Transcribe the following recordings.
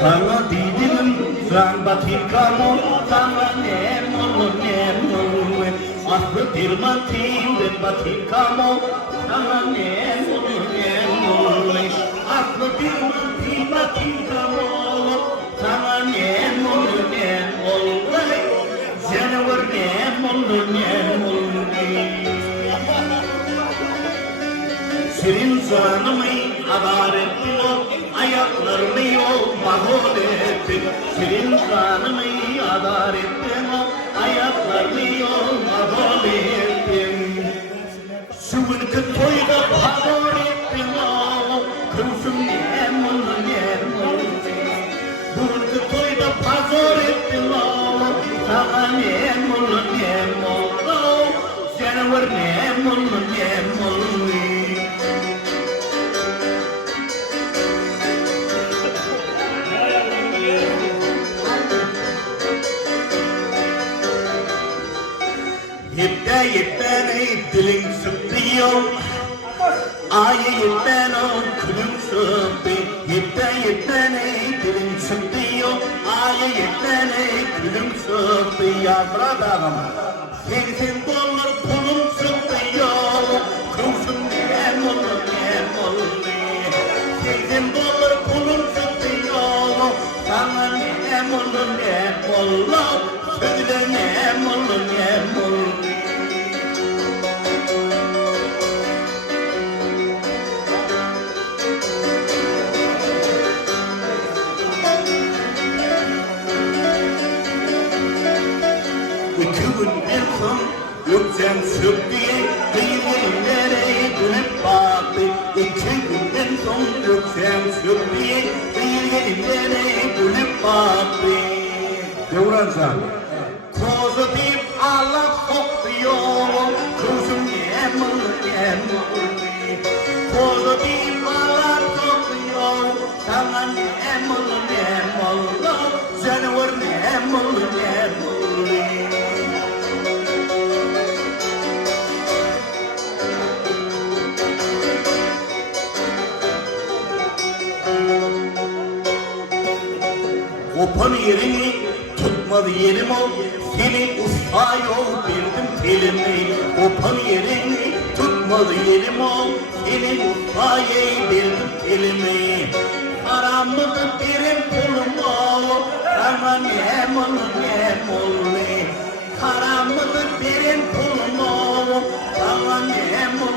Sana didim sen batikamo sana nemol Aslı dirmatim de batikamo sana nemol Aslı dirmatim batikamo sana nemol Canavar nemol Senin canımı adalettin o, ayaklarını yol mahol ettin. Senin canımı adalettin o, ayaklarını yol mahol ettin. Şıvırkı toyda pazar ettin o, kırsın nemol. Bırkı toyda pazar ettin o, sana nemol. Canavar nemol. Yetten dilin sıkıyor Ayı yetten külüm sıkıyor Yetten dilin sıkıyor Ayı yetten külüm sıkıyor Bradağım $80 pulum sıkıyor Kırsın nemol $80 pulum sıkıyor Sana nemol Söyle nemol Günden son yoksan söktüğe Kıyılarına dönüp baktı 2 günden son yoksan söktüğe Kıyılarına dönüp baktı Devran sen. Kozu deyip Allah kokluyor Kuzum nemol Kozu deyip Allah kokluyor Sana nemol Canavar nemol Kopan yerini tutmadı yerim o Seni usta yol bildim telimi Kopan yerini tutmadı yerim o Seni usta yol bildim telimi Haramlıdır birim kulum o Sana nemol Haramlıdır birim kulum o Sana nemol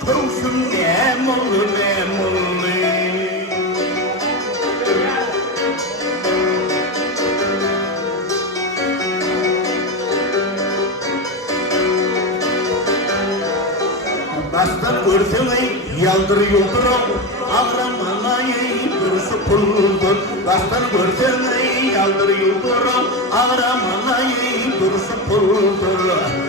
Kuşum nemol Bastan görsene yaldırıyordur Ağramanayı dursu puldur Bastan görsene yaldırıyordur Ağramanayı dursu puldur